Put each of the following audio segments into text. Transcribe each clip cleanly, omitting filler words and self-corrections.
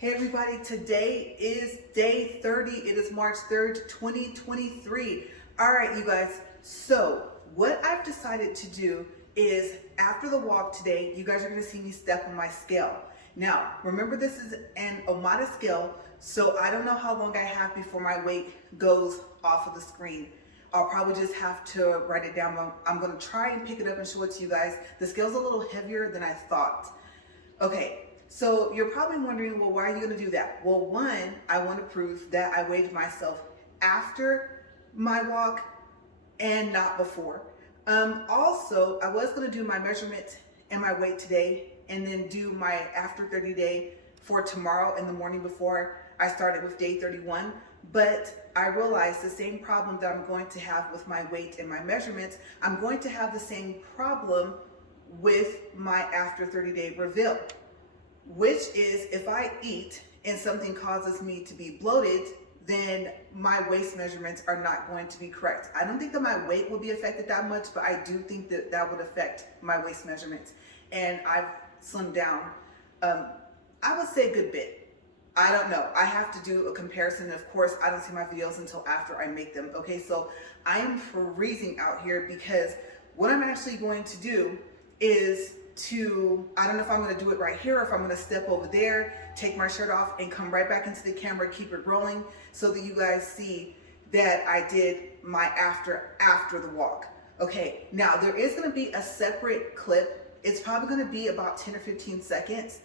Hey everybody, today is day 30. It is March 3rd, 2023. All right, you guys. So what I've decided to do is after the walk today, you guys are gonna see me step on my scale. Now, remember this is an Omada scale, so I don't know how long I have before my weight goes off of the screen. I'll probably just have to write it down. I'm gonna try and pick it up and show it to you guys. The scale's a little heavier than I thought. Okay. So you're probably wondering, well, why are you going to do that? Well, one, I want to prove that I weighed myself after my walk and not before. Also, I was going to do my measurements and my weight today and then do my after 30 day for tomorrow in the morning before I started with day 31. But I realized the same problem that I'm going to have with my weight and my measurements, I'm going to have the same problem with my after 30 day reveal. Which is if I eat and something causes me to be bloated, then my waist measurements are not going to be correct. I don't think that my weight will be affected that much, but I do think that that would affect my waist measurements. And I've slimmed down, I would say a good bit. I don't know. I have to do a comparison. Of course, I don't see my videos until after I make them. Okay, so I am freezing out here because what I'm actually going to do is I don't know if I'm going to do it right here or if I'm going to step over there, take my shirt off and come right back into the camera, keep it rolling so that you guys see that I did my after the walk. Okay, now there is going to be a separate clip. It's probably going to be about 10 or 15 seconds.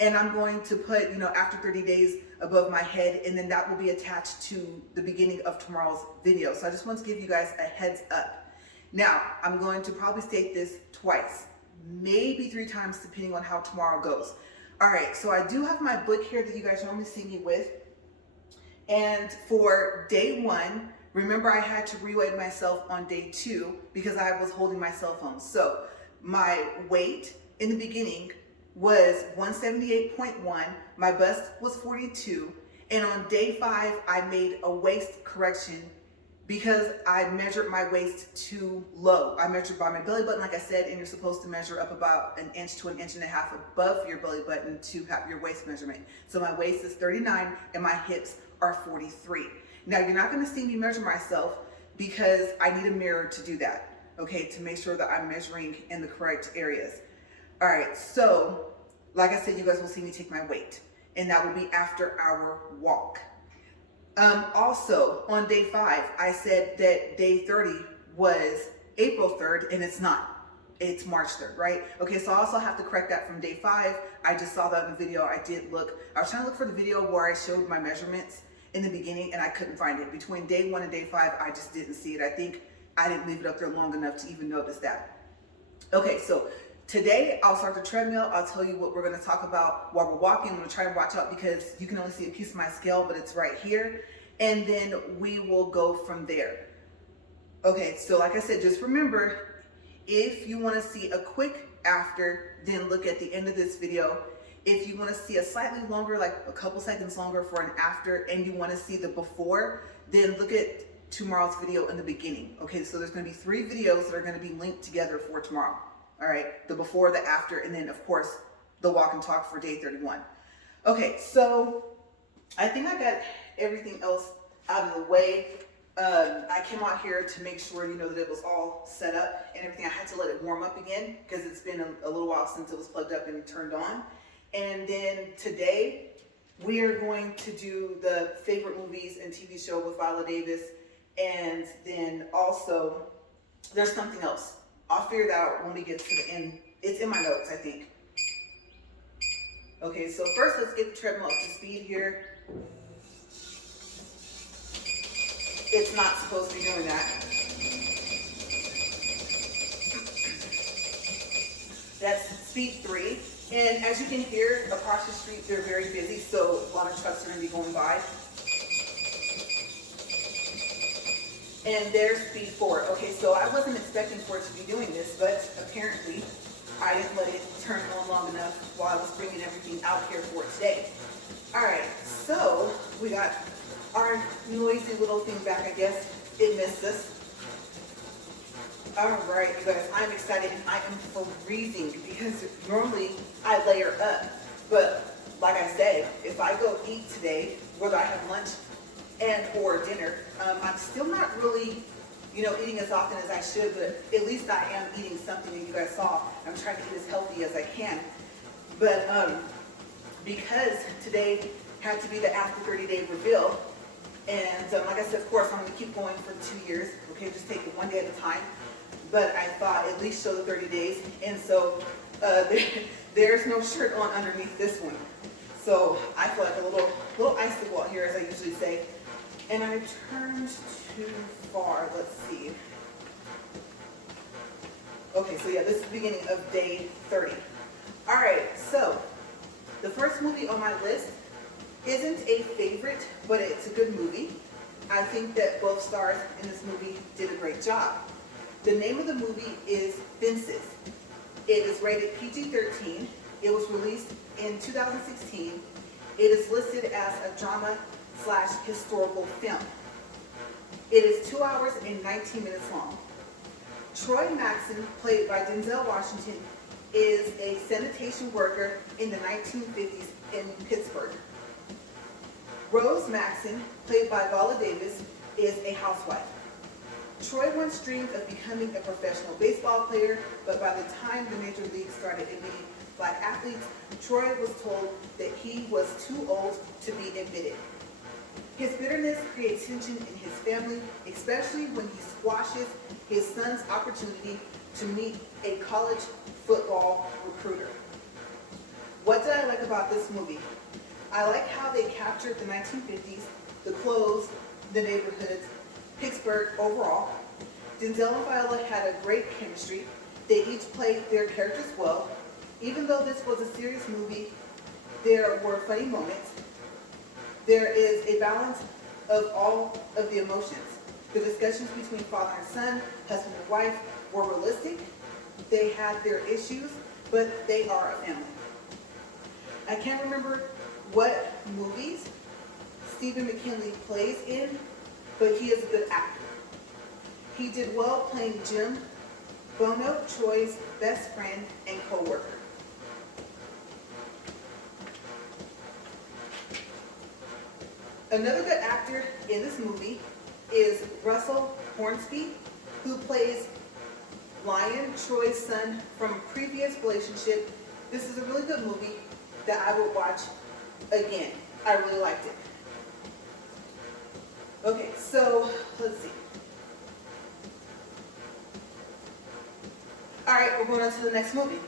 And I'm going to put, after 30 days above my head, and then that will be attached to the beginning of tomorrow's video. So I just want to give you guys a heads up. Now, I'm going to probably state this twice, maybe 3 times depending on how tomorrow goes. All right, so I do have my book here that you guys normally see me with. And for day 1, remember I had to reweigh myself on day 2 because I was holding my cell phone. So my weight in the beginning was 178.1, my bust was 42, and on day 5 I made a waist correction because I measured my waist too low. I measured by my belly button, like I said, and you're supposed to measure up about 1 inch to 1.5 inches above your belly button to have your waist measurement. So my waist is 39 and my hips are 43. Now you're not gonna see me measure myself because I need a mirror to do that, okay, to make sure that I'm measuring in the correct areas. All right, so like I said, you guys will see me take my weight, and that will be after our walk. Also, on day 5, I said that day 30 was April 3rd, and it's not. It's March 3rd, right? Okay, so I also have to correct that from day 5. I just saw that in the video. I was trying to look for the video where I showed my measurements in the beginning, and I couldn't find it. Between day 1 and day 5, I just didn't see it. I think I didn't leave it up there long enough to even notice that. Okay, so today, I'll start the treadmill. I'll tell you what we're gonna talk about while we're walking. I'm gonna try to watch out because you can only see a piece of my scale, but it's right here. And then we will go from there. Okay, so like I said, just remember, if you wanna see a quick after, then look at the end of this video. If you wanna see a slightly longer, like a couple seconds longer for an after, and you wanna see the before, then look at tomorrow's video in the beginning. Okay, so there's gonna be 3 videos that are gonna be linked together for tomorrow. All right, the before, the after, and then of course, the walk and talk for day 31. Okay, so I think I got everything else out of the way. I came out here to make sure, that it was all set up and everything. I had to let it warm up again because it's been a little while since it was plugged up and turned on. And then today, we are going to do the favorite movies and TV show with Viola Davis. And then also, there's something else. I'll figure that out when we get to the end. It's in my notes, I think. Okay, so first let's get the treadmill up to speed here. It's not supposed to be doing that. That's speed 3. And as you can hear, across the street, they're very busy, so a lot of trucks are gonna be going by. And there's speed 4. Okay, so I wasn't expecting for it to be doing this, but apparently I didn't let it turn on long enough while I was bringing everything out here for today. All right, so we got our noisy little thing back, I guess. It missed us. All right, you guys, I'm excited and I am freezing because normally I layer up, but like I said, if I go eat today, whether I have lunch and or dinner, I'm still not really, eating as often as I should, but at least I am eating something that you guys saw. I'm trying to eat as healthy as I can. But because today had to be the after 30-day reveal, and like I said, of course, I'm going to keep going for 2 years. Okay, just take it one day at a time. But I thought at least show the 30 days. And so there's no shirt on underneath this one. So I feel like a little icicle out here, as I usually say. And I turned too far. Let's see. Okay, so yeah, this is the beginning of day 30. All right, so the first movie on my list isn't a favorite, but it's a good movie. I think that both stars in this movie did a great job. The name of the movie is Fences. It is rated PG-13. It was released in 2016. It is listed as a drama/historical film. It is 2 hours and 19 minutes long. Troy Maxon, played by Denzel Washington, is a sanitation worker in the 1950s in Pittsburgh. Rose Maxon, played by Viola Davis, is a housewife. Troy once dreamed of becoming a professional baseball player, but by the time the major leagues started admitting black athletes, Troy was told that he was too old to be admitted. His bitterness creates tension in his family, especially when he squashes his son's opportunity to meet a college football recruiter. What did I like about this movie? I like how they captured the 1950s, the clothes, the neighborhoods, Pittsburgh overall. Denzel and Viola had a great chemistry. They each played their characters well. Even though this was a serious movie, there were funny moments. There is a balance of all of the emotions. The discussions between father and son, husband and wife were realistic. They had their issues, but they are a family. I can't remember what movies Stephen McKinley plays in, but he is a good actor. He did well playing Jim Bono, Troy's best friend and co-worker. Another good actor in this movie is Russell Hornsby, who plays Lion, Troy's son from a previous relationship. This is a really good movie that I would watch again. I really liked it. Okay, so let's see. All right, we're going on to the next movie.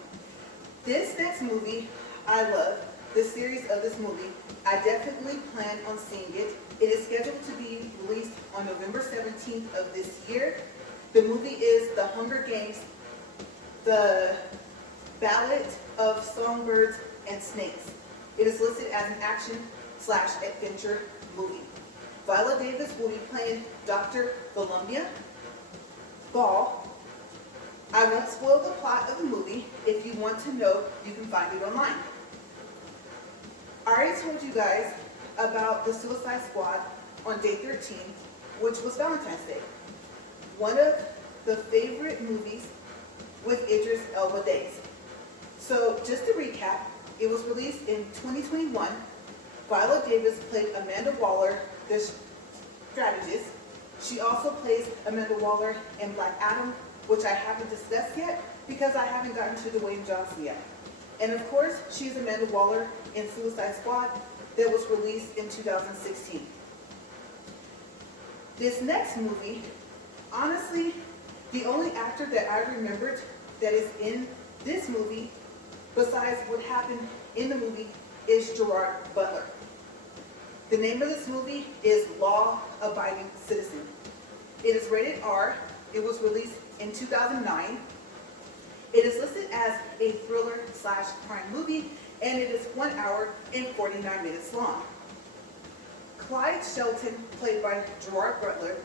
This next movie, I love. The series of this movie, I definitely plan on seeing it. It is scheduled to be released on November 17th of this year. The movie is The Hunger Games, The Ballad of Songbirds and Snakes. It is listed as an action/adventure movie. Viola Davis will be playing Dr. Columbia Ball. I won't spoil the plot of the movie. If you want to know, you can find it online. I already told you guys about the Suicide Squad on day 13, which was Valentine's Day. One of the favorite movies with Idris Elba days. So just to recap, it was released in 2021. Viola Davis played Amanda Waller, the strategist. She also plays Amanda Waller in Black Adam, which I haven't discussed yet because I haven't gotten to Dwayne Johnson yet. And of course, she's Amanda Waller in Suicide Squad that was released in 2016. This next movie, honestly, the only actor that I remembered that is in this movie, besides what happened in the movie, is Gerard Butler. The name of this movie is Law Abiding Citizen. It is rated R. It was released in 2009. It is listed as a thriller/crime movie, and it is 1 hour and 49 minutes long. Clyde Shelton, played by Gerard Butler,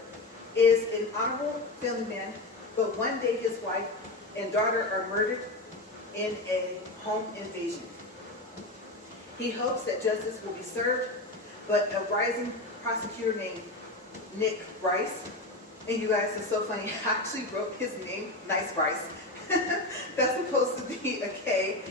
is an honorable family man, but one day his wife and daughter are murdered in a home invasion. He hopes that justice will be served, but a rising prosecutor named Nick Rice, and you guys, it's so funny, I actually wrote his name, Nice Rice. That's supposed to be a K.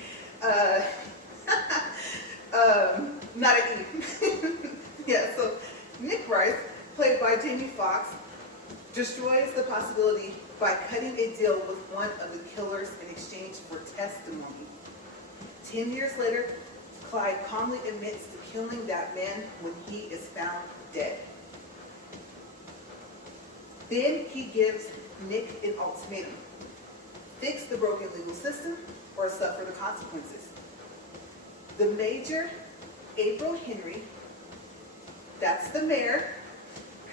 destroys the possibility by cutting a deal with one of the killers in exchange for testimony. 10 years later, Clyde calmly admits to killing that man when he is found dead. Then he gives Nick an ultimatum: fix the broken legal system or suffer the consequences. The major, April Henry, that's the mayor,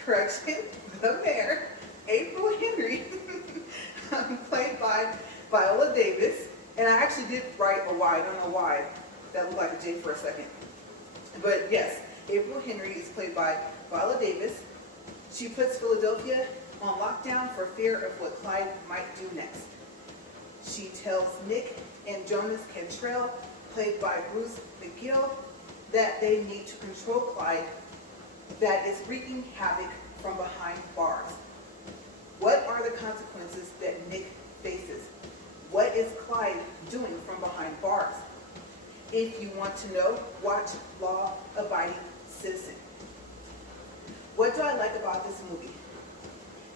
correction, the mayor, April Henry, played by Viola Davis. And I actually did write a Y, I don't know why. That looked like a J for a second. But yes, April Henry is played by Viola Davis. She puts Philadelphia on lockdown for fear of what Clyde might do next. She tells Nick and Jonas Cantrell, played by Bruce McGill, that they need to control Clyde, that is wreaking havoc from behind bars. What are the consequences that Nick faces? What is Clyde doing from behind bars? If you want to know, watch Law Abiding Citizen. What do I like about this movie?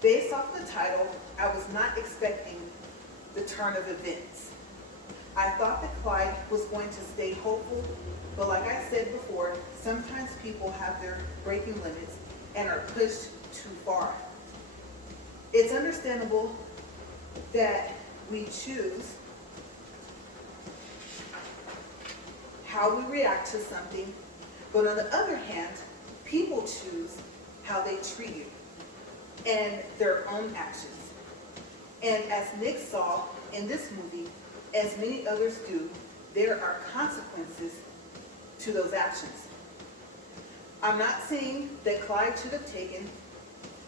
Based off the title, I was not expecting the turn of events. I thought that Clyde was going to stay hopeful, but like I said before, sometimes people have their breaking limits and are pushed too far. It's understandable that we choose how we react to something, but on the other hand, people choose how they treat you and their own actions. And as Nick saw in this movie, as many others do, there are consequences to those actions. I'm not saying that Clyde should have taken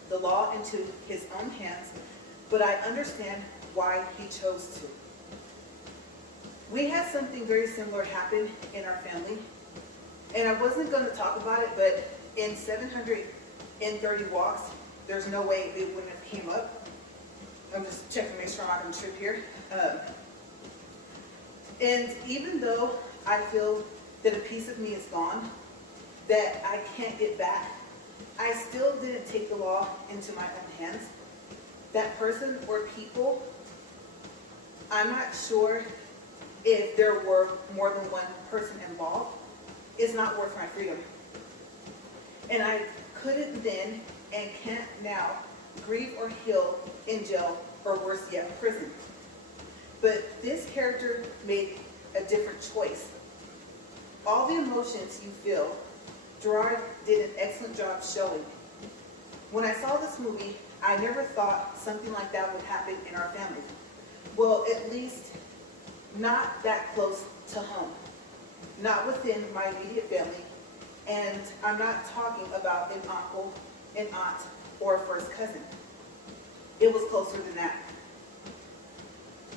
the law into his own hands, but I understand why he chose to. We had something very similar happen in our family, and I wasn't going to talk about it, but in 730 walks, there's no way it wouldn't have came up. I'm just checking to make sure I'm not going to trip here. And even though I feel that a piece of me is gone, that I can't get back, I still didn't take the law into my own hands. That person or people, I'm not sure if there were more than one person involved, is not worth my freedom. And I couldn't then and can't now grieve or heal in jail, or worse yet, prison. But this character made a different choice. All the emotions you feel, Gerard did an excellent job showing. When I saw this movie, I never thought something like that would happen in our family. Well, at least not that close to home. Not within my immediate family. And I'm not talking about an uncle, an aunt, or a first cousin. It was closer than that.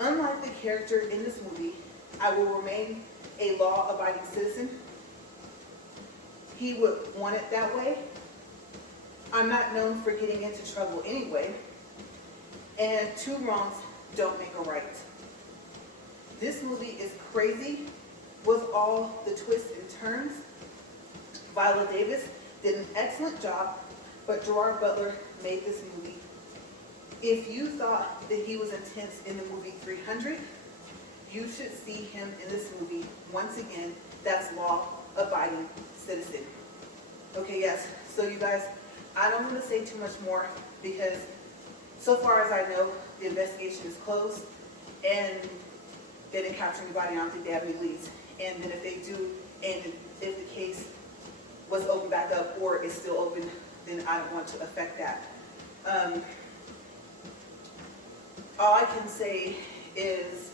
Unlike the character in this movie, I will remain a law-abiding citizen. He would want it that way. I'm not known for getting into trouble anyway. And two wrongs don't make a right. This movie is crazy with all the twists and turns. Viola Davis did an excellent job, but Gerard Butler made this movie. If you thought that he was intense in the movie 300, you should see him in this movie once again. That's law-abiding citizen. Okay, yes. So you guys, I don't want to say too much more because so far as I know, the investigation is closed and they didn't capture anybody. I don't think they have any leads. And then if they do, and if the case was opened back up or is still open, then I don't want to affect that. All I can say is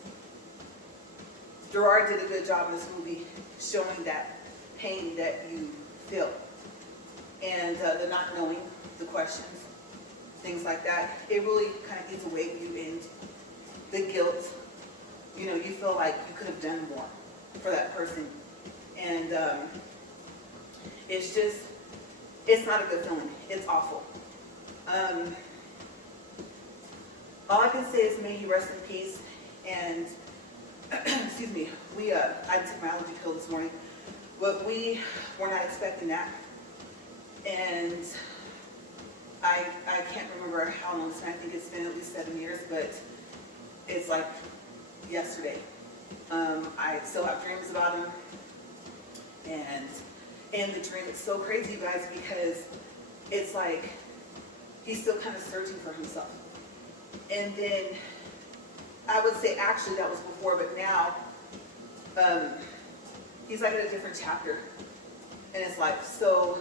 Gerard did a good job in this movie showing that pain that you feel. And the not knowing, the questions, things like that, it really kind of eats away at you, and the guilt. You know, you feel like you could have done more for that person. And it's just, it's not a good feeling. It's awful. All I can say is may he rest in peace. And, excuse me, I took my allergy pill this morning, but we were not expecting that. And I can't remember how long it's been. I think it's been at least 7 years, but it's like yesterday. I still have dreams about him, and in the dream, it's so crazy, you guys, because it's like he's still kind of searching for himself. And then I would say actually that was before, but now he's like in a different chapter in his life. So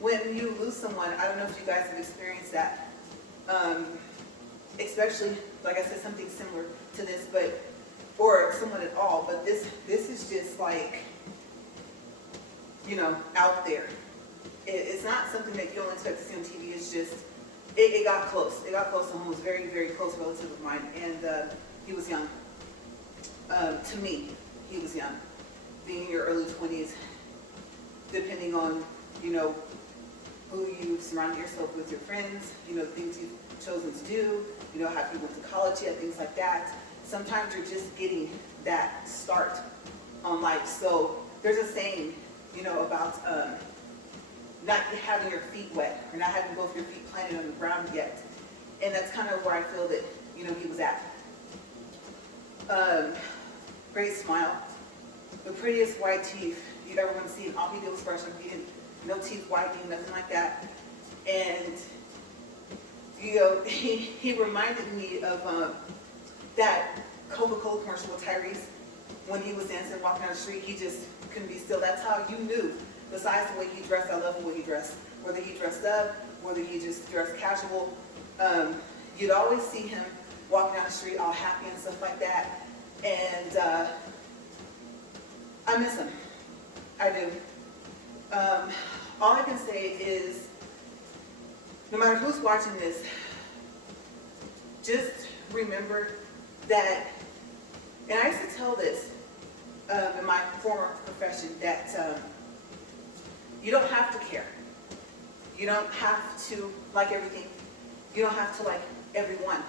when you lose someone, I don't know if you guys have experienced that, especially, like I said, something similar to this, but or someone at all, but this is just like, you know, out there. It's not something that you don't expect to see on TV. It's just, it got close. It got close to home. It was a very, very close relative of mine, and he was young. To me, he was young. Being in your early 20s, depending on, you know, who you surround yourself with, your friends, you know, the things you've chosen to do, you know, how you went to college yet, things like that. Sometimes you're just getting that start on life. So there's a saying, you know, about not having your feet wet, or not having both your feet planted on the ground yet. And that's kind of where I feel that, you know, he was at. Great smile, the prettiest white teeth you'd ever want to see, an all-he-did expression. He didn't, no teeth whitening, nothing like that. And, you know, he reminded me of that Coca-Cola commercial with Tyrese when he was dancing, walking down the street. He just couldn't be still. That's how you knew. Besides the way he dressed, I love the way he dressed. Whether he dressed up, whether he just dressed casual, you'd always see him walking down the street all happy and stuff like that. And I miss him. I do. All I can say is, no matter who's watching this, just remember that, and I used to tell this in my former profession, that you don't have to care. You don't have to like everything. You don't have to like everyone.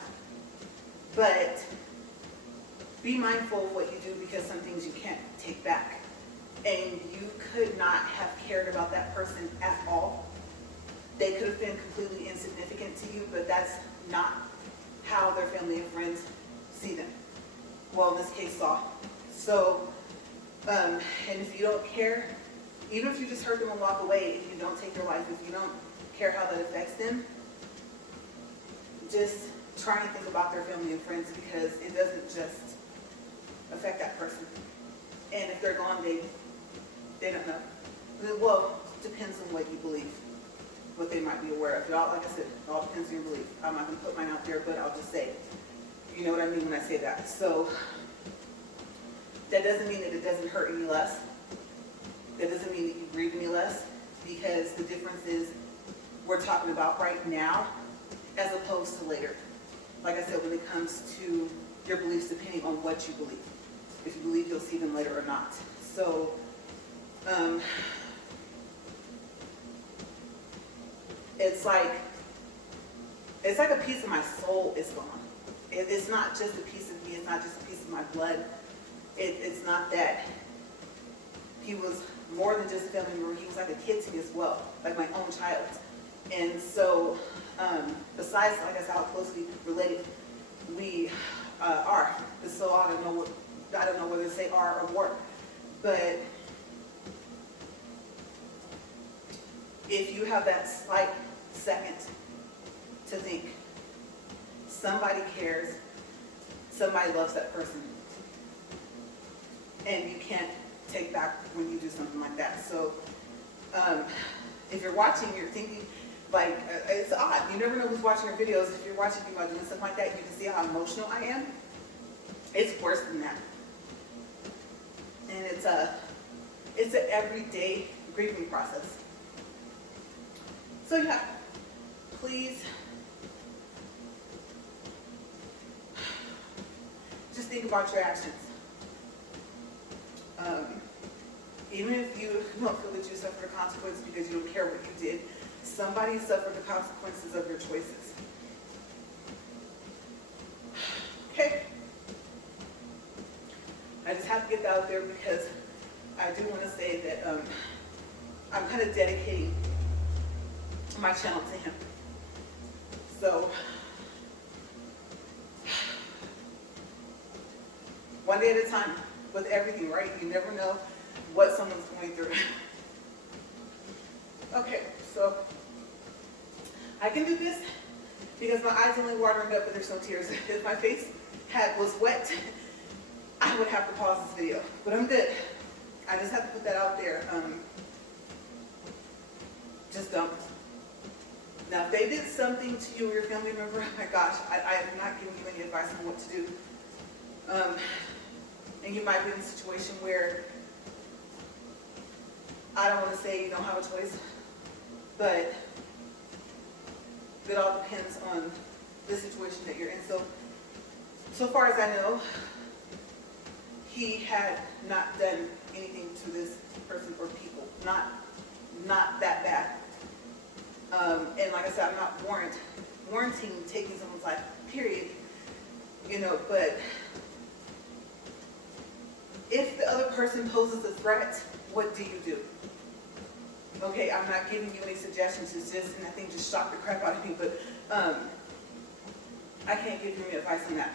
But be mindful of what you do, because some things you can't take back. And you could not have cared about that person at all. They could have been completely insignificant to you, but that's not how their family and friends see them. Well, in this case, saw. So, and if you don't care, even if you just hurt them and walk away, if you don't take their life, if you don't care how that affects them, just try and think about their family and friends, because it doesn't just affect that person. And if they're gone, they don't know. Well, depends on what you believe, what they might be aware of. It all, like I said, it all depends on your belief. I'm not going to put mine out there, but I'll just say, you know what I mean when I say that. So that doesn't mean that it doesn't hurt any less. That doesn't mean that you grieve any less, because the difference is we're talking about right now as opposed to later. Like I said, when it comes to your beliefs, depending on what you believe. If you believe you'll see them later or not. So, it's like a piece of my soul is gone. It's not just a piece of me. It's not just a piece of my blood. It's not that. He was more than just a family member. He was like a kid to me as well, like my own child. And so, besides, like I said, how closely related we are. So I don't know whether to say are or were, but if you have that slight second to think, somebody cares, somebody loves that person, and you can't take back when you do something like that. So if you're watching, you're thinking, like, it's odd. You never know who's watching your videos. If you're watching people doing something like that, you can see how emotional I am. It's worse than that. And it's an everyday grieving process. So yeah, please just think about your actions. Even if you don't feel that you suffer the consequences because you don't care what you did, somebody suffered the consequences of your choices. Okay? I just have to get that out there, because I do want to say that I'm kind of dedicating my channel to him. So one day at a time with everything, right? You never know what someone's going through. Okay, so I can do this because my eyes only watering up, but there's no tears. If my face was wet, I would have to pause this video, but I'm good. I just have to put that out there. Just don't. Now, if they did something to you or your family member, oh my gosh, I am not giving you any advice on what to do. And you might be in a situation where, I don't want to say you don't have a choice, but it all depends on the situation that you're in. So far as I know, he had not done anything to this person or people. Not that bad. And like I said, I'm not warranting taking someone's life, period. You know, but if the other person poses a threat, what do you do? Okay, I'm not giving you any suggestions. It's just, and I think just shocked the crap out of me, but I can't give you any advice on that.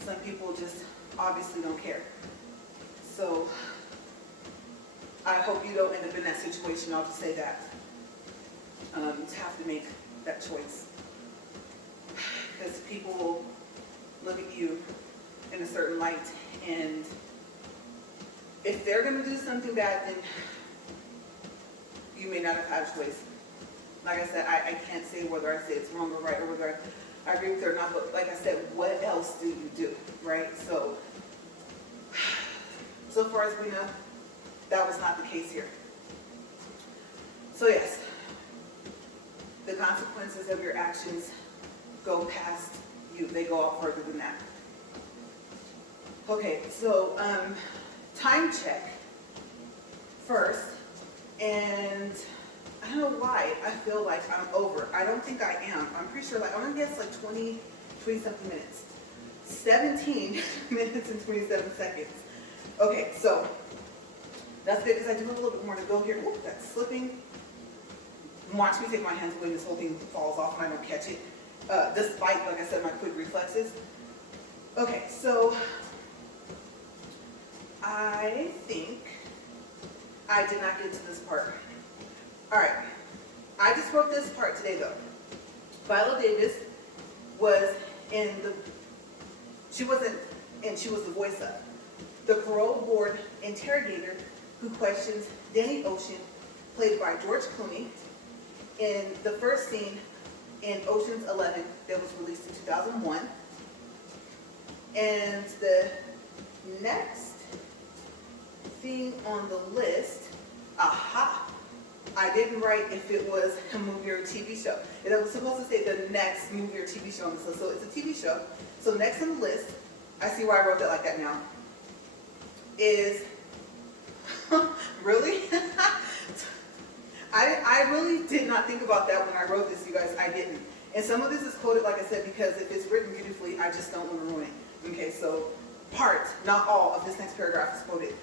Some people just obviously don't care. So I hope you don't end up in that situation. I'll just say that. To have to make that choice. Because people will look at you in a certain light, and if they're going to do something bad, then you may not have had a choice. Like I said, I can't say whether I say it's wrong or right, or whether I agree with it or not, but like I said, what else do you do, right? So far as we know, that was not the case here. So yes, the consequences of your actions go past you. They go out further than that. Okay, so time check first, and I don't know why I feel like I'm over. I don't think I am. I'm pretty sure, like, I'm gonna guess like 20 something minutes. 17 minutes and 27 seconds. Okay, so that's good because I do have a little bit more to go here. Ooh, that's slipping. Watch me take my hands away and this whole thing falls off and I don't catch it. Despite, like I said, my quick reflexes. Okay, so I think I did not get to this part. All right, I just wrote this part today though. Viola Davis was she was the voice of the parole board interrogator who questions Danny Ocean, played by George Clooney, in the first scene in Ocean's 11 that was released in 2001. And the next thing on the list, I didn't write if it was a movie or a TV show. It was supposed to say the next movie or TV show on this list. So it's a TV show. So next on the list, I see why I wrote that like that now, is, really? I really did not think about that when I wrote this, you guys. I didn't. And some of this is quoted, like I said, because if it's written beautifully, I just don't want to ruin it. Okay, so part, not all, of this next paragraph is quoted.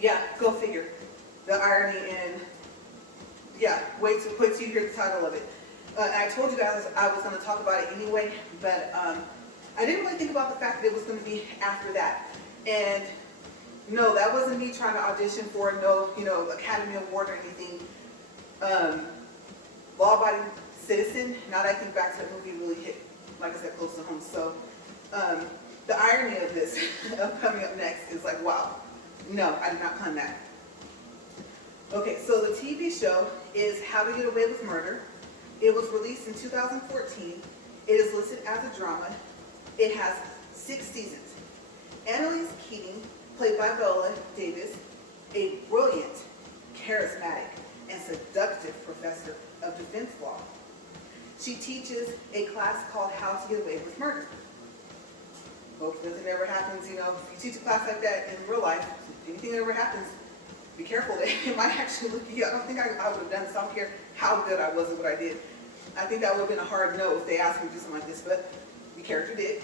Yeah, go figure. The irony and, yeah, wait till you hear the title of it. I told you guys I was going to talk about it anyway, but I didn't really think about the fact that it was going to be after that. And no, that wasn't me trying to audition for no, Academy Award or anything. Law-abiding citizen, now that I think back to that movie, really hit, like I said, close to home. So the irony of this, of coming up next, is like, wow, no, I did not plan that. Okay, so the TV show is How to Get Away with Murder. It was released in 2014. It is listed as a drama. It has 6 seasons. Annalise Keating, played by Viola Davis, a brilliant, charismatic, and seductive professor of defense law. She teaches a class called How to Get Away with Murder. Folks, nothing ever happens, if you teach a class like that in real life, anything that ever happens, be careful. It might actually look at you. I don't think I would have done this. I don't care how good I was at what I did. I think that would have been a hard no if they asked me to do something like this, but the character did.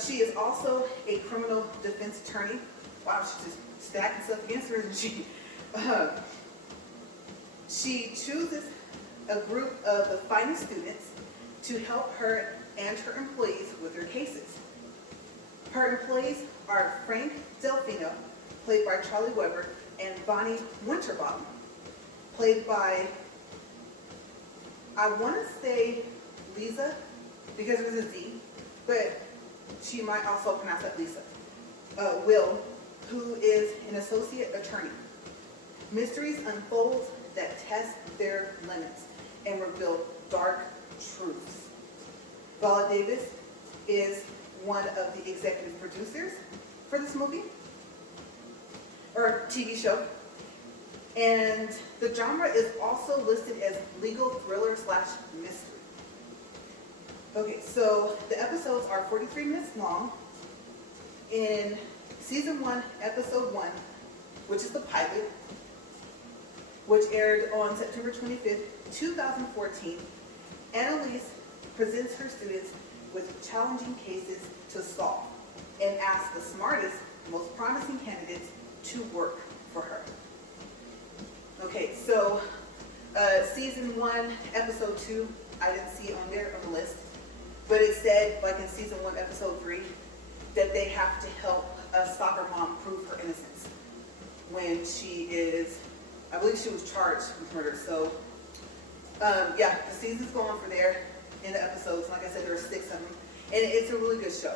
She is also a criminal defense attorney. Wow, she's just stacking stuff against her, isn't she? She chooses a group of the finest students to help her and her employees with their cases. Her employees are Frank Delfino, played by Charlie Weber, and Bonnie Winterbottom, played by, I want to say Lisa, because there's a Z, but she might also pronounce it Lisa. Will, who is an associate attorney. Mysteries unfold that test their limits and reveal dark truths. Viola Davis is one of the executive producers for this movie, or TV show. And the genre is also listed as legal thriller / mystery. Okay, so the episodes are 43 minutes long. In season 1, episode 1, which is the pilot, which aired on September 25th, 2014, Annalise presents her students with challenging cases to solve and asks the smartest, most promising candidates to work for her. Okay, so season 1, episode 2, I didn't see it on there on the list, but it said, like in season 1, episode 3, that they have to help a soccer mom prove her innocence when she is, I believe she was charged with murder. So, yeah, the season's going for there in the episodes. Like I said, there are 6 of them, and it's a really good show.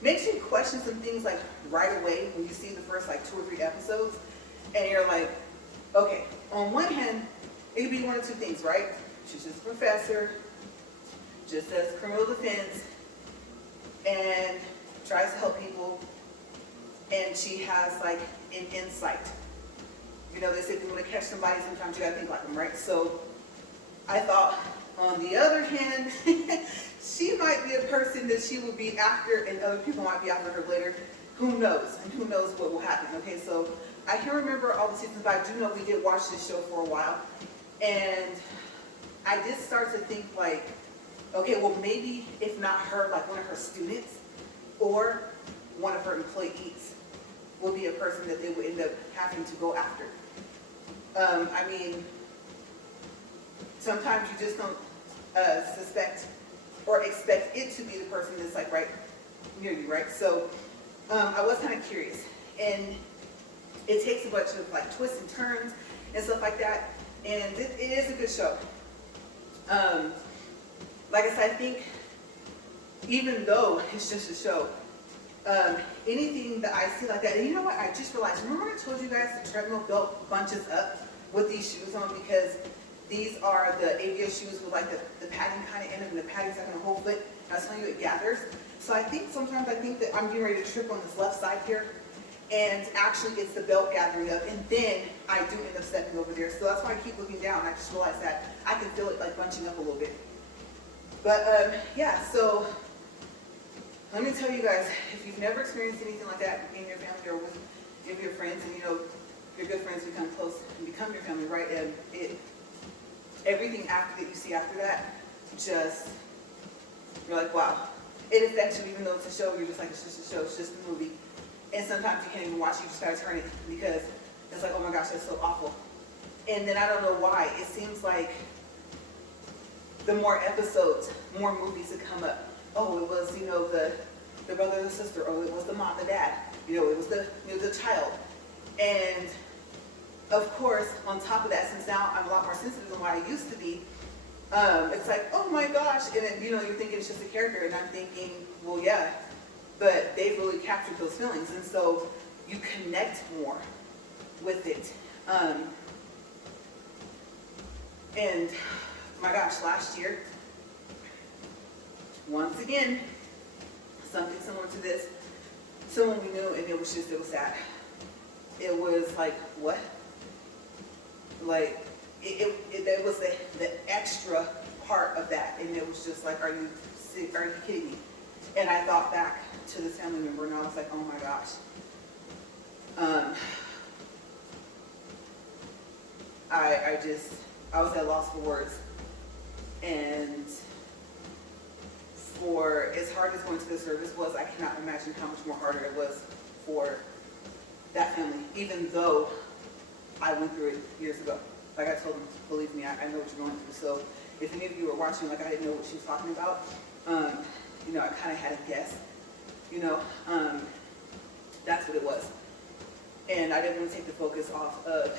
Makes you question some things like right away when you see the first like 2 or 3 episodes, and you're like, okay, on one hand, it could be one of 2 things, right? She's just a professor, just does criminal defense, and tries to help people, and she has like an insight. You know, they say if you want to catch somebody, sometimes you gotta think like them, right? So I thought, on the other hand, she might be a person that she will be after, and other people might be after her later. Who knows? And who knows what will happen? Okay, so I can't remember all the seasons, but I do know we did watch this show for a while, and I did start to think like, okay, well maybe if not her, like one of her students or one of her employees will be a person that they would end up having to go after. I mean, sometimes you just don't suspect or expect it to be the person that's like right near you, right? So I was kind of curious, and it takes a bunch of like twists and turns and stuff like that, and it is a good show. Like I said, I think even though it's just a show, anything that I see like that, and you know what, I just realized, remember I told you guys the treadmill belt bunches up with these shoes on, because these are the ABO shoes with like the padding kind of in them, and the padding's like on the whole foot. I was telling you it gathers. So I think sometimes I think that I'm getting ready to trip on this left side here, and actually it's the belt gathering up, and then I do end up stepping over there. So that's why I keep looking down. I just realized that I can feel it like bunching up a little bit. But yeah, so let me tell you guys, if you've never experienced anything like that in your family or with any of your friends, and you know, your good friends become close and become your family, right? And everything after that you see after that, just, you're like, wow. It affects you even though it's a show, you're just like, it's just a show, it's just a movie. And sometimes you can't even watch it, you just gotta turn it because it's like, oh my gosh, that's so awful. And then I don't know why, it seems like the more episodes, more movies that come up. Oh, it was, you know, the brother or the sister, oh, it was the mom, the dad, you know, it was the child. And of course, on top of that, since now I'm a lot more sensitive than what I used to be, it's like, oh my gosh, and then, you know, you're thinking it's just a character, and I'm thinking, well, yeah, but they've really captured those feelings, and so you connect more with it. And my gosh, last year, once again, something similar to this, someone we knew, and it was sad. It was like, what? Like, it was the extra part of that, and it was just like, are you sick? Are you kidding me? And I thought back to this family member, and I was like, oh my gosh. I was at a loss for words. And for as hard as going to the service was, I cannot imagine how much more harder it was for that family, even though I went through it years ago. Like I told them, believe me, I know what you're going through. So if any of you were watching, like I didn't know what she was talking about, you know, I kind of had a guess, you know, that's what it was. And I didn't want to take the focus off of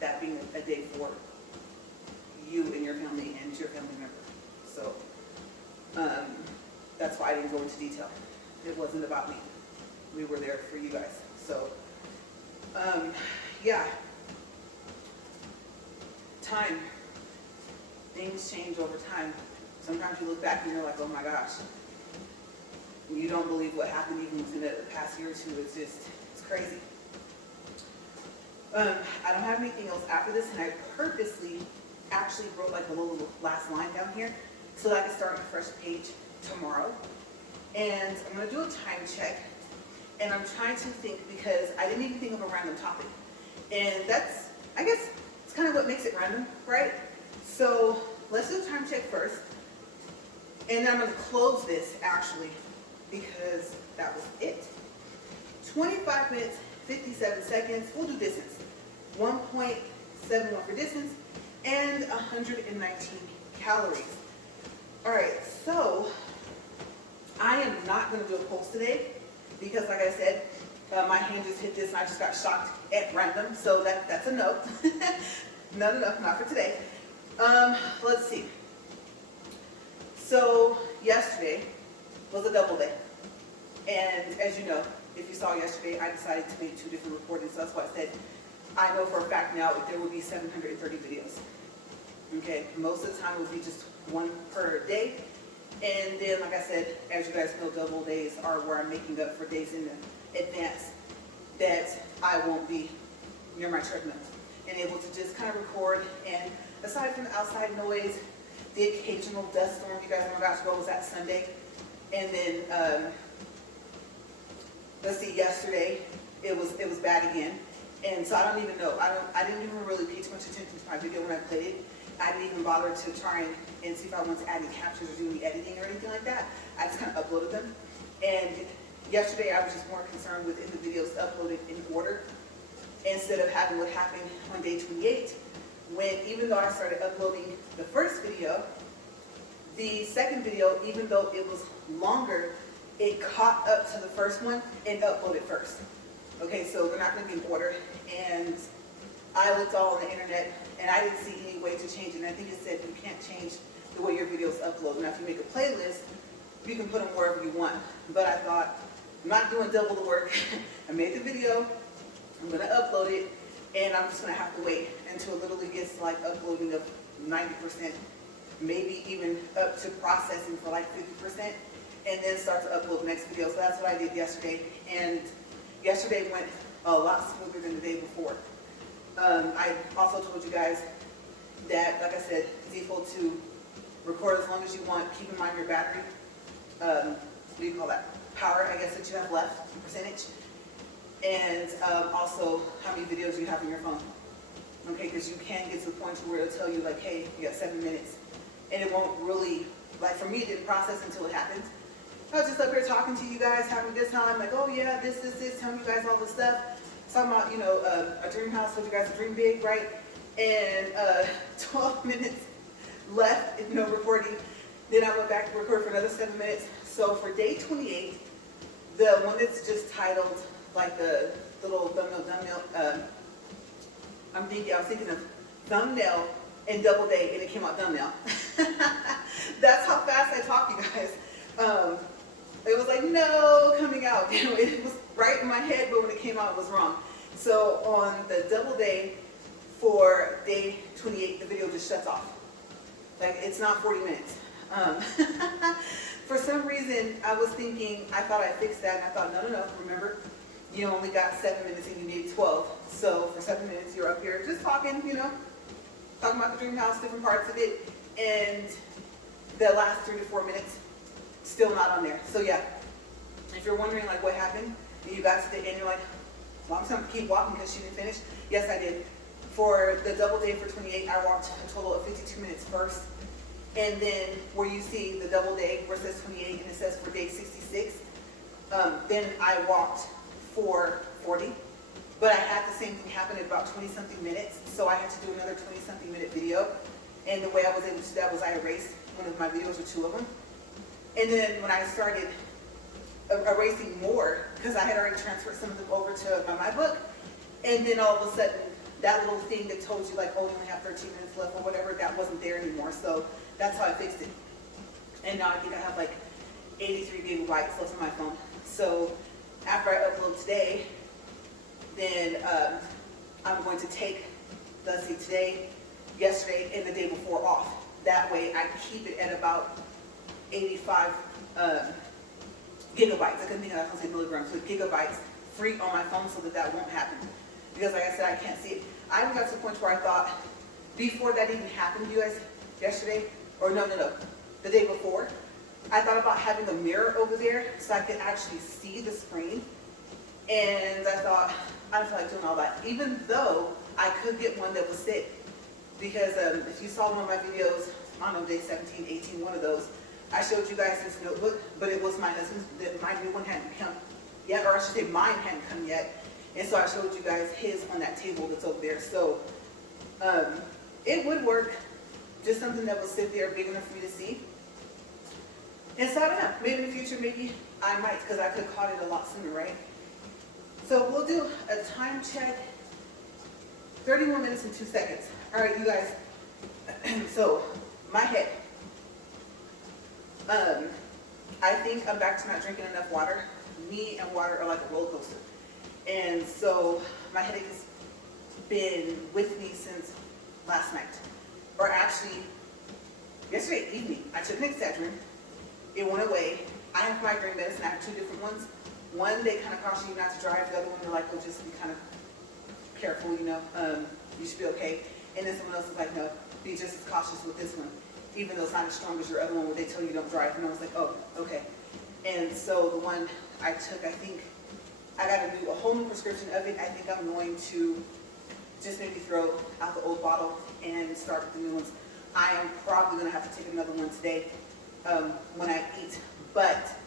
that being a day for you and your family and your family member. So that's why I didn't go into detail. It wasn't about me. We were there for you guys. So yeah, time, things change over time. Sometimes you look back and you're like, oh my gosh, you don't believe what happened even within the past year or two. It's just, it's crazy. I don't have anything else after this, and I purposely actually wrote like a little last line down here so that I can start on a fresh page tomorrow. And I'm going to do a time check, and I'm trying to think because I didn't even think of a random topic. And that's, I guess, it's kind of what makes it random, right? So let's do a time check first. And then I'm going to close this actually because that was it. 25 minutes, 57 seconds. We'll do distance. 1.71 for distance and 119 calories. All right, so I am not going to do a pulse today because, like I said, my hand just hit this and I just got shocked at random. So that's a no. Not enough, not for today. Let's see. So yesterday was a double day. And as you know, if you saw yesterday, I decided to make 2 different recordings. So that's why I said I know for a fact now there will be 730 videos. Okay, most of the time it will be just 1 per day. And then, like I said, as you guys know, double days are where I'm making up for days in advance that I won't be near my treadmill and able to just kind of record. And aside from the outside noise, the occasional dust storm, you guys, oh my gosh, what was that, Sunday? And then, let's see, yesterday it was bad again. And so I don't even know. I didn't even really pay too much attention to my video when I played it. I didn't even bother to try and see if I wanted to add any captions or do any editing or anything like that. I just kind of uploaded them. And yesterday I was just more concerned with the videos uploaded in order instead of having what happened on day 28 when, even though I started uploading the first video, the second video, even though it was longer, it caught up to the first one and uploaded first. Okay, so they're not going to be in order. And I looked all on the internet and I didn't see any way to change it. And I think it said you can't change the way your videos upload. Now, if you make a playlist, you can put them wherever you want. But I thought, I'm not doing double the work. I made the video, I'm going to upload it, and I'm just going to have to wait until it literally gets like uploading of 90%, maybe even up to processing for like 50%, and then start to upload the next video. So that's what I did yesterday. And yesterday went a lot smoother than the day before. I also told you guys that, like I said, it's equal to record as long as you want. Keep in mind your battery, what do you call that? Power, I guess, that you have left, percentage. And also how many videos you have on your phone. Okay, because you can get to the point where it'll tell you like, hey, you got 7 minutes. And it won't really, like for me, it didn't process until it happened. I was just up here talking to you guys, having a good time, like, oh yeah, this, telling you guys all this stuff. Talking about, you know, a dream house, told you guys to dream big, right? And 12 minutes left, you know, recording. Then I went back to record for another 7 minutes. So for day 28, the one that's just titled, like the little thumbnail, I was thinking of thumbnail and double day, and it came out thumbnail. That's how fast I talk, you guys. It was like, no, coming out. You know, it was right in my head, but when it came out, it was wrong. So on the double day for day 28, the video just shuts off. Like, it's not 40 minutes. For some reason, I was thinking, I thought I fixed that, and I thought, no, remember, you only got 7 minutes and you need 12. So for 7 minutes, you're up here just talking, you know, talking about the dream house, different parts of it, and the last 3 to 4 minutes, still not on there. So yeah, if you're wondering like what happened, and you got to the end, you're like, well, I'm just gonna keep walking because she didn't finish. Yes, I did. For the double day for 28, I walked a total of 52 minutes first. And then where you see the double day where it says 28 and it says for day 66, then I walked for 40. but I had the same thing happen in about 20 something minutes, so I had to do another 20 something minute video. And the way I was able to do that was I erased one of my videos or two of them. And then when I started erasing more, because I had already transferred some of them over to my book, and then all of a sudden that little thing that told you like, oh, you only have 13 minutes left or whatever, that wasn't there anymore. So that's how I fixed it. And now I think I have like 83 gigabytes left on my phone. So after I upload today, then I'm going to take, let's see, today, yesterday, and the day before off. That way I keep it at about 85 gigabytes. I couldn't think of that, I was going to say milligrams, but gigabytes free on my phone so that won't happen. Because like I said, I can't see it. I even got to the point where I thought, before that even happened, you guys, yesterday, or no, the day before, I thought about having a mirror over there so I could actually see the screen. And I thought, I don't feel like doing all that. Even though I could get one that would sit. Because if you saw one of my videos, I don't know, day 17, 18, one of those, I showed you guys this notebook, but it was my husband's. My new one hadn't come yet, or I should say mine hadn't come yet. And so I showed you guys his on that table that's over there. So it would work, just something that would sit there big enough for me to see. And so I don't know, maybe in the future, maybe I might, because I could have caught it a lot sooner, right? So we'll do a time check, 31 minutes and 2 seconds. All right, you guys, so my head, I think I'm back to not drinking enough water. Me and water are like a roller coaster. And so my headache has been with me since last night. Or actually, yesterday evening, I took an Excedrin. It went away. I have migraine medicine. I have 2 different ones. One, they kind of caution you not to drive. The other one, they're like, well, just be kind of careful, you know. You should be okay. And then someone else is like, no, be just as cautious with this one, even though it's not as strong as your other one where they tell you don't drive. And I was like, oh, okay. And so the one I took, I think I got to do a whole new prescription of it. I think I'm going to just maybe throw out the old bottle and start with the new ones. I am probably going to have to take another one today when I eat. But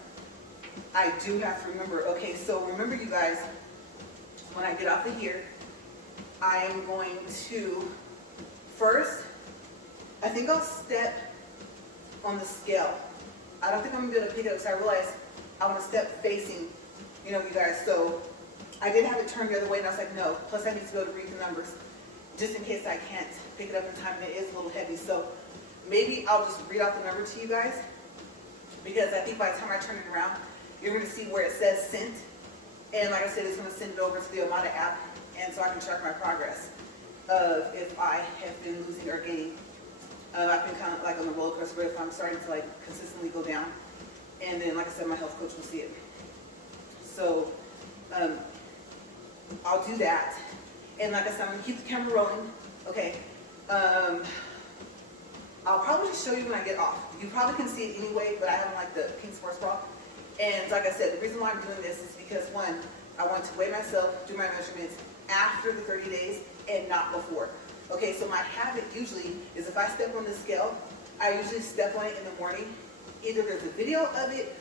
I do have to remember, okay, so remember you guys, when I get off of here, I am going to first, I think I'll step on the scale. I don't think I'm going to be able to pick it up because I realized I want to step facing, you know, you guys. So I did have it turned the other way and I was like, no, plus I need to be able to read the numbers just in case I can't pick it up in time and it is a little heavy. So maybe I'll just read out the number to you guys because I think by the time I turn it around, you're going to see where it says sent. And like I said, it's going to send it over to the Omada app and so I can track my progress of if I have been losing or gaining. I've been kind of like on the roller coaster, but if I'm starting to like consistently go down, and then like I said, my health coach will see it. So I'll do that, and like I said, I'm gonna keep the camera rolling. Okay. I'll probably just show you when I get off. You probably can see it anyway, but I have like the pink sports bra. And like I said, the reason why I'm doing this is because one, I want to weigh myself, do my measurements after the 30 days and not before. Okay, so my habit usually is if I step on the scale, I usually step on it in the morning. Either there's a video of it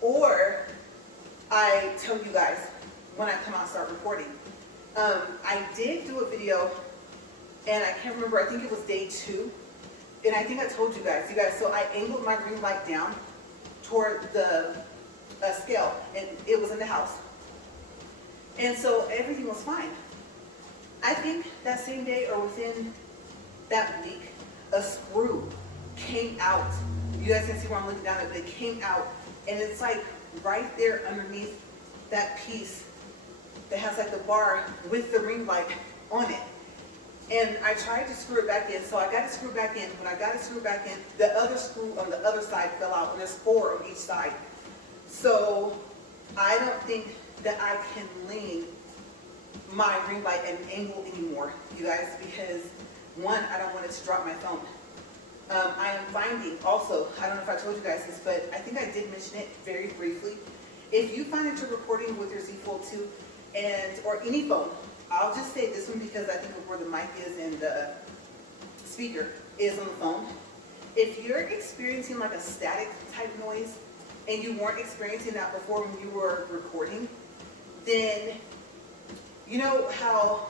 or I tell you guys when I come out and start recording. I did do a video and I can't remember, I think it was day 2. And I think I told you guys, so I angled my ring light down toward the scale and it was in the house. And so everything was fine. I think that same day or within that week, a screw came out. You guys can see where I'm looking down at, but it came out and it's like right there underneath that piece that has like the bar with the ring light on it. And I tried to screw it back in, so I got it screwed back in. When I got it screwed back in, the other screw on the other side fell out, and there's 4 on each side. So I don't think that I can lean my ring light at an angle anymore, you guys, because one, I don't want it to drop my phone. I am finding also, I don't know if I told you guys this, but I think I did mention it very briefly. If you find that you're recording with your Z Fold 2 or any phone, I'll just say this one because I think of where the mic is and the speaker is on the phone. If you're experiencing like a static type noise and you weren't experiencing that before when you were recording, then You know how,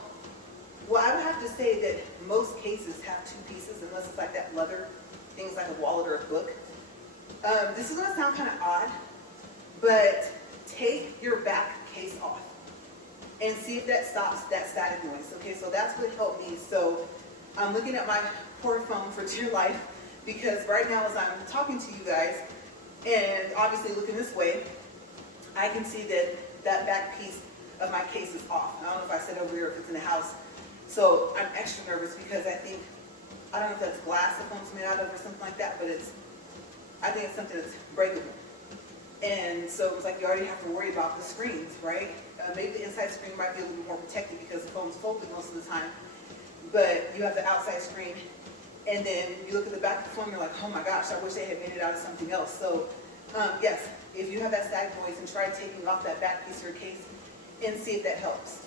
well, I would have to say that most cases have two pieces, unless it's like that leather, things like a wallet or a book. This is gonna sound kind of odd, but take your back case off and see if that stops that static noise. Okay, so that's what helped me. So I'm looking at my poor phone for dear life, because right now as I'm talking to you guys, and obviously looking this way, I can see that that back piece of my case is off. I don't know if I said over here or if it's in the house. So I'm extra nervous because I don't know if that's glass the phone's made out of or something like that, but I think it's something that's breakable. And so it's like you already have to worry about the screens, right? Maybe the inside screen might be a little bit more protected because the phone's folded most of the time, but you have the outside screen, and then you look at the back of the phone, you're like, oh my gosh, I wish they had made it out of something else. So yes, if you have that static noise, and try taking off that back piece of your case and see if that helps.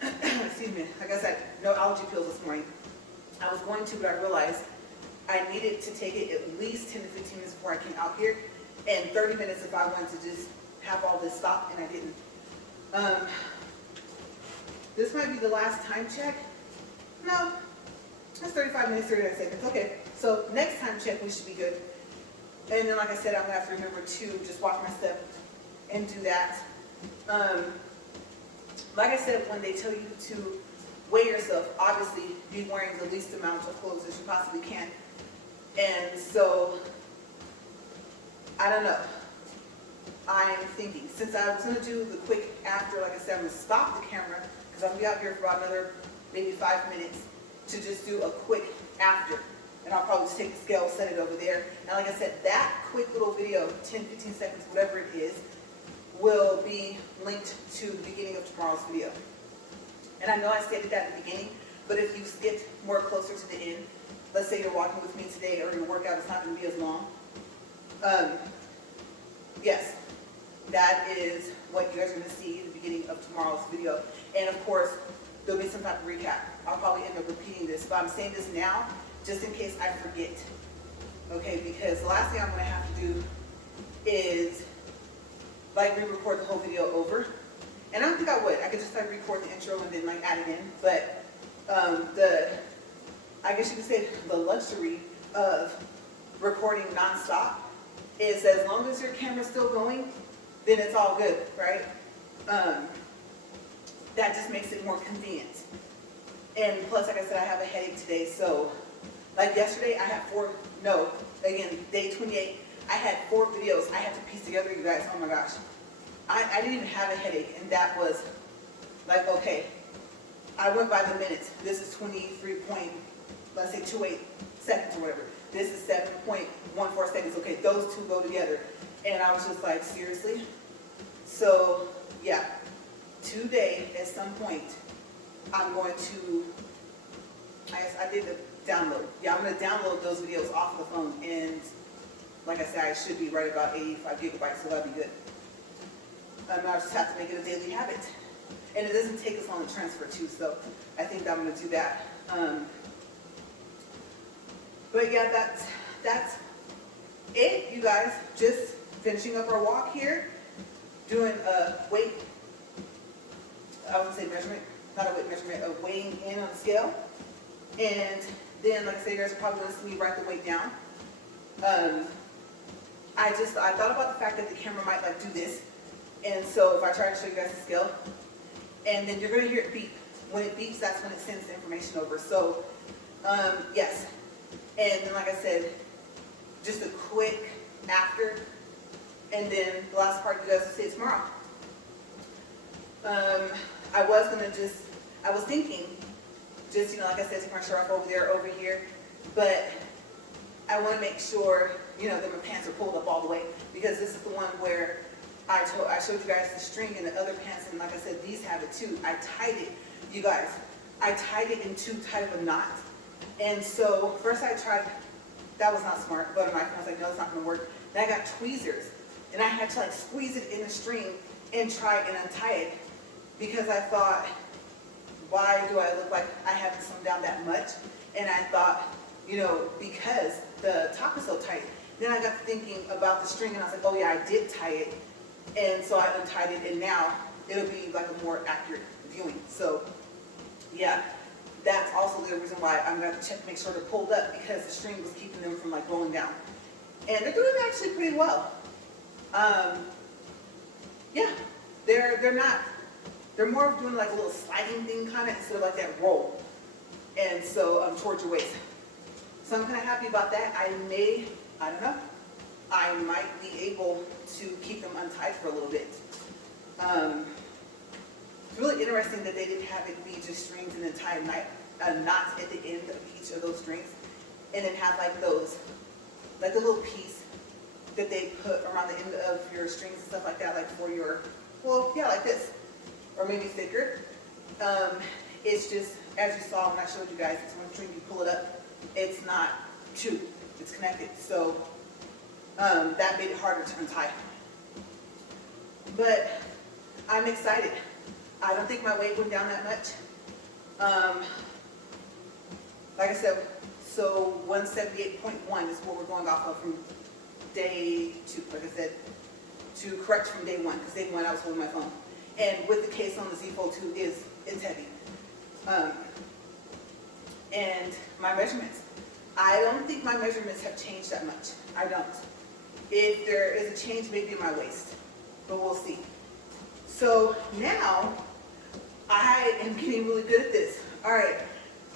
Excuse me, like I said, no allergy pills this morning. I was going to, but I realized I needed to take it at least 10 to 15 minutes before I came out here, and 30 minutes if I wanted to just have all this stop, and I didn't. This might be the last time check. No, that's 35 minutes, 39 seconds. Okay, so next time check, we should be good. And then, like I said, I'm gonna have to remember to just walk my step and do that. Like I said, when they tell you to weigh yourself, obviously be wearing the least amount of clothes as you possibly can. And so, I don't know. I'm thinking, since I was gonna do the quick after, like I said, I'm gonna stop the camera, because I'm gonna be out here for about another maybe 5 minutes to just do a quick after. And I'll probably just take the scale, set it over there. And like I said, that quick little video, 10, 15 seconds, whatever it is, will be linked to the beginning of tomorrow's video. And I know I stated that at the beginning, but if you skipped more closer to the end, let's say you're walking with me today or your workout is not going to be as long, yes, that is what you guys are going to see at the beginning of tomorrow's video. And of course, there'll be some type of recap. I'll probably end up repeating this, but I'm saying this now just in case I forget. Okay, because the last thing I'm going to have to do is like re-record the whole video over. And I don't think I would. I could just like record the intro and then like add it in. But I guess you could say the luxury of recording nonstop is as long as your camera's still going, then it's all good, right? That just makes it more convenient. And plus, like I said, I have a headache today, so like yesterday I had day 28, I had 4 videos I had to piece together, you guys. Oh my gosh. I didn't even have a headache, and that was like, okay, I went by the minutes. This is 28 seconds or whatever. This is 7.14 seconds. Okay, those two go together. And I was just like, seriously? So, yeah, today at some point, I'm going to, I did the download. Yeah, I'm going to download those videos off of the phone, and like I said, I should be right about 85 gigabytes, so that'll be good. I just have to make it a daily habit. And it doesn't take as long to transfer too, so I think I'm going to do that. But yeah, that's it, you guys. Just finishing up our walk here, doing a weight, I wouldn't say measurement, not a weight measurement, a weighing in on the scale. And then, like I said, you guys are probably going to see me write the weight down. I thought about the fact that the camera might like do this. And so if I try to show you guys the scale, and then you're going to hear it beep. When it beeps, that's when it sends the information over. So, yes. And then, like I said, just a quick after, and then the last part you guys will see tomorrow. I was thinking, just, like I said, take my shirt off over there, over here, but I want to make sure, that my pants are pulled up all the way, because this is the one where I showed you guys the string in the other pants, and like I said, these have it too. I tied it, you guys. I tied it in too tight of a knot. And so first I tried, that was not smart, butter knife, and I was like, no, it's not gonna work. Then I got tweezers, and I had to like squeeze it in the string and try and untie it, because I thought, why do I look like I haven't slimmed down that much? And I thought, because the top is so tight. Then I got to thinking about the string, and I was like, oh yeah, I did tie it. And so I untied it, and now it'll be like a more accurate viewing. So yeah, that's also the reason why I'm gonna have to check to make sure they're pulled up, because the string was keeping them from like rolling down. And they're doing actually pretty well. Yeah, they're more of doing like a little sliding thing kind of, instead of like that roll. And so towards your waist. So I'm kind of happy about that. I don't know, I might be able to keep them untied for a little bit. It's really interesting that they didn't have it be just strings and then tie knots at the end of each of those strings, and then have like those, like a little piece that they put around the end of your strings and stuff like that, like for your, well, yeah, like this, or maybe thicker. It's just, as you saw when I showed you guys, it's one string, you pull it up, it's not two, it's connected. So that made it harder to untie. But I'm excited. I don't think my weight went down that much. Like I said, so 178.1 is what we're going off of from day 2, like I said, to correct from day 1, because day 1 I was holding my phone. And with the case on the Z Fold 2 it's heavy. And my measurements, I don't think my measurements have changed that much. I don't. If there is a change, maybe in my waist, but we'll see. So now I am getting really good at this. All right,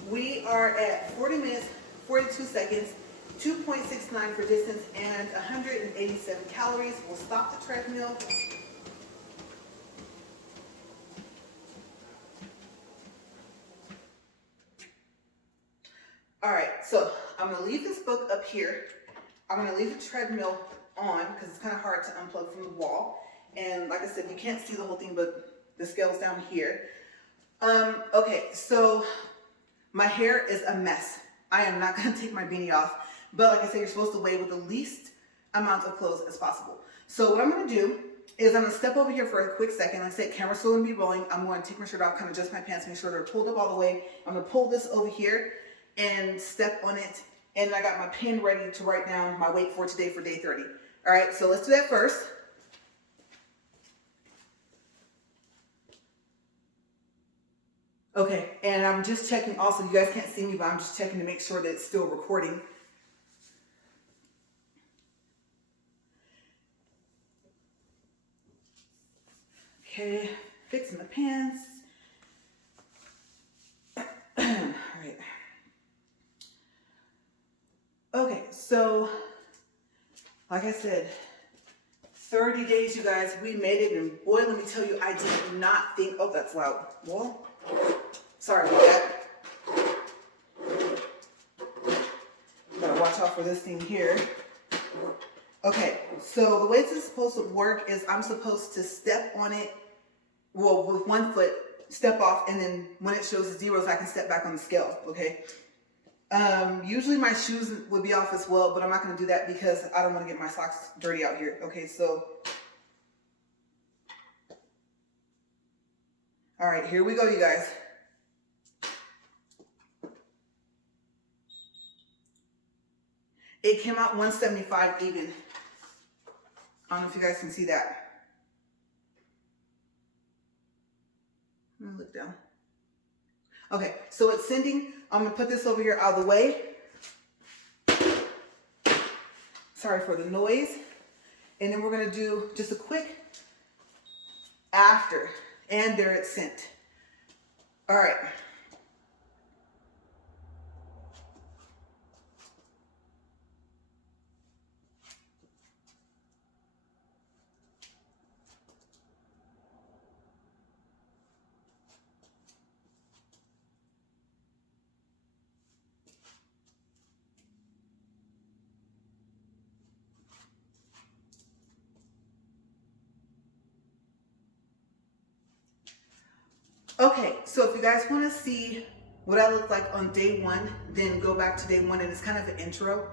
we are at 40 minutes, 42 seconds, 2.69 for distance, and 187 calories. We'll stop the treadmill. All right, so I'm gonna leave this book up here. I'm gonna leave the treadmill on because it's kind of hard to unplug from the wall. And like I said, you can't see the whole thing, but the scale's down here. Okay, so my hair is a mess. I am not gonna take my beanie off, but like I said, you're supposed to weigh with the least amount of clothes as possible. So what I'm gonna do is I'm gonna step over here for a quick second. Like I said, camera's still gonna be rolling. I'm going to take my shirt off, kind of adjust my pants, make sure they're pulled up all the way. I'm gonna pull this over here and step on it. And I got my pen ready to write down my weight for today for day 30. All right, so let's do that first. Okay, and I'm just checking also, you guys can't see me, but I'm just checking to make sure that it's still recording. Okay, fixing the pants. All right. Okay, so like I said, 30 days, you guys, we made it. And boy, let me tell you, I did not think, oh, that's loud. Well, sorry about that. Gotta watch out for this thing here. Okay, so the way this is supposed to work is I'm supposed to step on it, well, with one foot, step off, and then when it shows the zeros, I can step back on the scale, okay? Usually my shoes would be off as well, but I'm not going to do that because I don't want to get my socks dirty out here. Okay, so. All right, here we go, you guys. It came out 175 even. I don't know if you guys can see that. Let me look down. Okay, so it's sending. I'm gonna put this over here out of the way. Sorry for the noise. And then we're gonna do just a quick after. And there it's sent. All right. Okay, so if you guys want to see what I look like on day 1, then go back to day 1, and it's kind of an intro.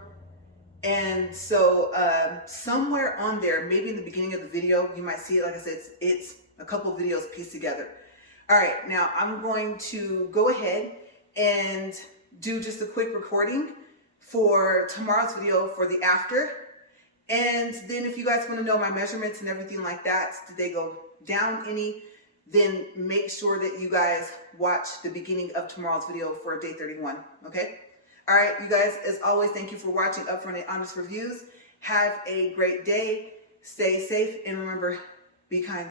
And so somewhere on there, maybe in the beginning of the video, you might see it. Like I said, it's a couple of videos pieced together. All right, now I'm going to go ahead and do just a quick recording for tomorrow's video for the after. And then if you guys want to know my measurements and everything like that, did they go down any? then make sure that you guys watch the beginning of tomorrow's video for day 31, okay? All right, you guys, as always, thank you for watching Upfront and Honest Reviews. Have a great day, stay safe, and remember, be kind.